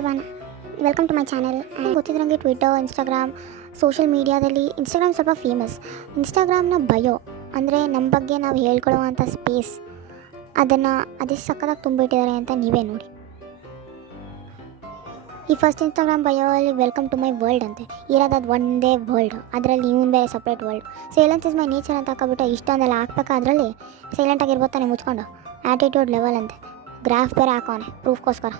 Everyone, welcome to my channel. ಗೊತ್ತಿದ್ದಂಗೆ Twitter, Instagram, social ಮೀಡಿಯಾದಲ್ಲಿ Instagram ಸ್ವಲ್ಪ ಫೇಮಸ್. ಇನ್ಸ್ಟಾಗ್ರಾಮ್ನ ಬಯೋ ಅಂದರೆ ನಮ್ಮ ಬಗ್ಗೆ ನಾವು ಹೇಳ್ಕೊಳ್ಳೋವಂಥ ಸ್ಪೇಸ್, ಅದನ್ನು ಅದೆಷ್ಟು ಸಕ್ಕತ್ತಾಗಿ ತುಂಬಿಟ್ಟಿದ್ದಾರೆ ಅಂತ ನೀವೇ ನೋಡಿ. ಈ ಫಸ್ಟ್ ಇನ್ಸ್ಟಾಗ್ರಾಮ್ ಬಯೋ ಅಲ್ಲಿ ವೆಲ್ಕಮ್ ಟು ಮೈ ವರ್ಲ್ಡ್ ಅಂತೆ ಇರೋದು, ಒಂದೇ ವರ್ಲ್ಡ್, ಅದರಲ್ಲಿ ಇವನು ಬೇರೆ separate world. Silence is my nature ಅಂತ ಹಾಕೋಬಿಟ್ಟು ಇಷ್ಟೊಂದೆಲ್ಲ ಹಾಕ್ಬೇಕಾ, ಅದರಲ್ಲಿ ಸೈಲೆಂಟಾಗಿರ್ಬೋದು ತಾನೆ ಮುಚ್ಕೊಂಡು. ಆ್ಯಟಿಟ್ಯೂಡ್ ಲೆವೆಲ್ ಅಂತೆ, ಗ್ರಾಫ್ ಬೇರೆ ಹಾಕೋನೆ ಪ್ರೂಫ್ಗೋಸ್ಕರ.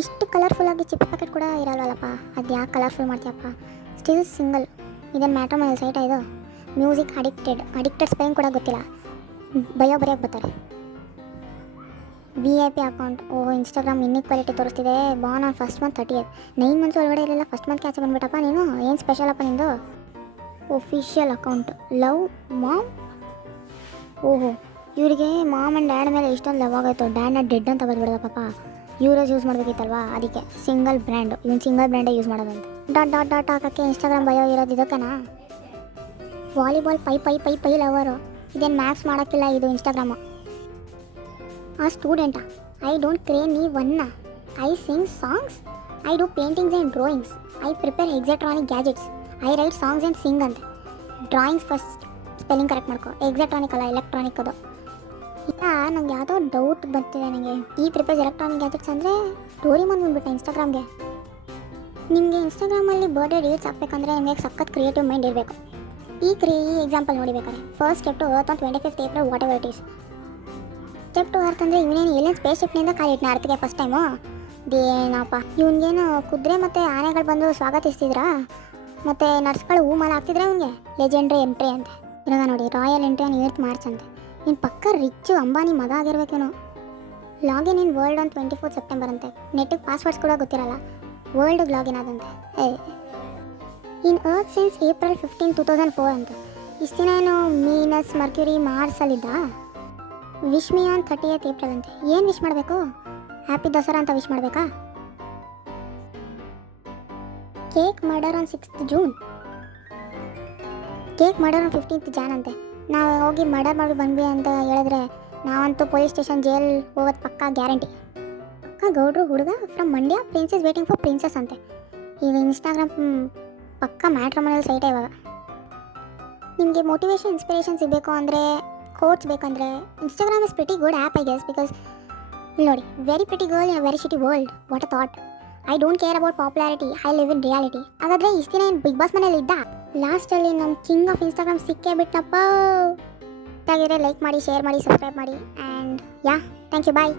ಇಷ್ಟು ಕಲರ್ಫುಲ್ಲಾಗಿ ಚಿಪ್ ಪ್ಯಾಕೆಟ್ ಕೂಡ ಇರಲ್ವಲ್ಲಪ್ಪ, ಅದು ಯಾಕೆ ಕಲರ್ಫುಲ್ ಮಾಡ್ತೀಯಪ್ಪ. ಸ್ಟಿಲ್ ಸಿಂಗಲ್, ಇದೇನು ಮ್ಯಾಟ್ರಿಮೋನಿಯಲ್ ಸೈಟ ಇದು? ಮ್ಯೂಸಿಕ್ ಅಡಿಕ್ಟೆಡ್ ಸ್ಪೆಲ್ಲಿಂಗ್ ಕೂಡ ಗೊತ್ತಿಲ್ಲ, ಬಯೋ ಬರೆಯೋಕ್ಕೆ ಬರ್ತಾರೆ. VIP account. ಇನ್ಸ್ಟಾಗ್ರಾಮ್ ಇನ್ಇಕ್ವಾಲಿಟಿ ತೋರಿಸ್ತಿದೆ. Born on first month 30th. 9 months ಒಳಗಡೆ ಇರಲಿಲ್ಲ, ಫಸ್ಟ್ ಮಂತ್ ಕ್ಯಾಚ್ ಬಂದುಬಿಟ್ಟಪ್ಪ ನೀನು. ಏನು ಸ್ಪೆಷಲ್ ಅಪ್ಪ ನಿಂದು? Official account love mom. ಇವರಿಗೆ ಮಾಮ್ ಆ್ಯಂಡ್ ಡ್ಯಾಡ್ ಮೇಲೆ ಇಷ್ಟೊಂದು ಲವ್ ಆಗೋಯ್ತು, ಡ್ಯಾಡ್ನ ಡೆಡ್ ಅಂತ ಬಂದುಬಿಡೋದ ಪಾಪ. ಯೂರೋಸ್ ಯೂಸ್ ಮಾಡಬೇಕಿತ್ತಲ್ವಾ, ಅದಕ್ಕೆ ಸಿಂಗಲ್ ಬ್ರ್ಯಾಂಡ್, ಇವನು ಸಿಂಗಲ್ ಬ್ರ್ಯಾಂಡೇ ಯೂಸ್ ಮಾಡೋದಂತ. ಡಾಟ್ ಹಾಕೋಕ್ಕೆ ಇನ್ಸ್ಟಾಗ್ರಾಮ್ ಬಯೋ ಇರೋದು ಇದಕ್ಕನಾ? Volleyball pie lover. ಇದೇನು ಮ್ಯಾಕ್ಸ್ ಮಾಡೋಕ್ಕಿಲ್ಲ ಇದು ಇನ್ಸ್ಟಾಗ್ರಾಮು. ಆ ಸ್ಟೂಡೆಂಟಾ? ಐ ಡೋಂಟ್ ಕ್ರೇನ್ ನೀ ಒನ್ನ. I sing songs, I do paintings and drawings, I prepare electronic gadgets, I write songs and sing ಅಂತೆ. ಡ್ರಾಯಿಂಗ್ಸ್ ಫಸ್ಟ್ ಸ್ಪೆಲ್ಲಿಂಗ್ ಕರೆಕ್ಟ್ ಮಾಡ್ಕೊ, ಎಕ್ಸಾಟ್ರಾನಿಕ್ ಅಲ್ಲ ಎಲೆಕ್ಟ್ರಾನಿಕ್ ಅದು. ಇಲ್ಲ, ನಂಗೆ ಯಾವುದೋ ಡೌಟ್ ಬರ್ತಿದೆ ನನಗೆ. ಈ ಪ್ರಿಪೇರ್ಸ್ ಎಲೆಕ್ಟ್ರಾನಿಕ್ ಗ್ಯಾಜೆಟ್ಸ್ ಅಂದರೆ ಡೋರಿಮಾನ್ ಬಂದುಬಿಟ್ಟೆ ಇನ್ಸ್ಟಾಗ್ರಾಮ್ಗೆ. ನಿಮಗೆ ಇನ್ಸ್ಟಾಗ್ರಾಮಲ್ಲಿ ಬರ್ಡೇ ಡೇಟ್ಸ್ ಹಾಕಬೇಕಂದ್ರೆ ನಿಮಗೆ ಸಖತ್ ಕ್ರಿಯೇಟಿವ್ ಮೈಂಡ್ ಇರಬೇಕು. ಈ ಎಕ್ಸಾಂಪಲ್ ನೋಡಿಬೇಕಾರೆ, first step to earth on 25th April, whatever it is. Step to earth ಅಂದರೆ ಇವನೇನು ಏಲಿಯನ್ ಸ್ಪೇಸ್ ಶಿಪ್ನಿಂದ ಕಾಲಿಟ್ನ ಅರ್ತ್ಗೆ ಫಸ್ಟ್ ಟೈಮು. ಏನಪ್ಪ ಇವನಿಗೇನು ಕುದುರೆ ಮತ್ತು ಆನೆಗಳು ಬಂದು ಸ್ವಾಗತಿಸ್ತಿದ್ರಾ, ಮತ್ತು ನರ್ಸ್ಗಳು ಮಾಲ ಆಗ್ತಿದ್ರೆ ಅವನಿಗೆ ಲೆಜೆಂಡ್ರಿ ಎಂಟ್ರಿ ಅಂತೆ. ಇವಾಗ ನೋಡಿ, royal entry on 8th March ಅಂತೆ. ನೀನು ಪಕ್ಕ ರಿಚ್ಚು ಅಂಬಾನಿ ಮಗ ಆಗಿರ್ಬೇಕೇನು. Login in world on 24th September ಅಂತೆ. ನೆಟ್ಟಿಗೆ ಪಾಸ್ವರ್ಡ್ಸ್ ಕೂಡ ಗೊತ್ತಿರಲ್ಲ, ವರ್ಲ್ಡ್ಗೆ ಲಾಗಿನ್ ಆದಂತೆ. ಇನ್ ಅರ್ತ್ ಸಿನ್ಸ್ April 15, 2004 ಅಂತ. ಇಷ್ಟು ದಿನ ಏನು ಮೀನಸ್, ಮರ್ಕ್ಯೂರಿ, ಮಾರ್ಸಲ್ಲಿದ್ದ. Wish me on 30th April ಅಂತೆ. ಏನು ವಿಶ್ ಮಾಡಬೇಕು? ಹ್ಯಾಪಿ ದಸರಾ ಅಂತ ವಿಶ್ ಮಾಡಬೇಕಾ? Cake murder on 6th June. Cake murder on 15th Jan ಅಂತೆ. ನಾವು ಹೋಗಿ ಮರ್ಡರ್ ಮಾಡಿ ಬಂದ್ವಿ ಅಂತ ಹೇಳಿದ್ರೆ ನಾವಂತೂ ಪೊಲೀಸ್ ಸ್ಟೇಷನ್ ಜೈಲ್ ಹೋಗೋದು ಪಕ್ಕಾ ಗ್ಯಾರಂಟಿ. ಪಕ್ಕ ಗೌಡ್ರು ಹುಡುಗ from Mandya, princess waiting for princess ಅಂತೆ. ಈಗ ಇನ್ಸ್ಟಾಗ್ರಾಮ್ ಪಕ್ಕ ಮ್ಯಾಟ್ರಿಮೋನಿಯಲ್ ಸೈಟೇ ಇವಾಗ. ನಿಮಗೆ ಮೋಟಿವೇಶನ್, ಇನ್ಸ್ಪಿರೇಷನ್ ಸಿಗಬೇಕು ಅಂದರೆ, ಕೋಟ್ಸ್ ಬೇಕಂದರೆ Instagram is pretty good app I guess. Because ನೋಡಿ, very pretty girl in a very shitty world, what a thought. I don't care about popularity, I live in reality. ಹಾಗಾದರೆ ಇಷ್ಟು ದಿನ ಏನು big boss ಮನೇಲಿ ಇದ್ದ? ಲಾಸ್ಟಲ್ಲಿ ನಮ್ಮ ಕಿಂಗ್ ಆಫ್ ಇನ್ಸ್ಟಾಗ್ರಾಮ್ ಸಿಕ್ಕೇ ಬಿಟ್ಟನಪ್ಪ. ಹಾಗಿದ್ರೆ ಲೈಕ್ ಮಾಡಿ, ಶೇರ್ ಮಾಡಿ, ಸಬ್ಸ್ಕ್ರೈಬ್ ಮಾಡಿ, and ya, thank you, bye.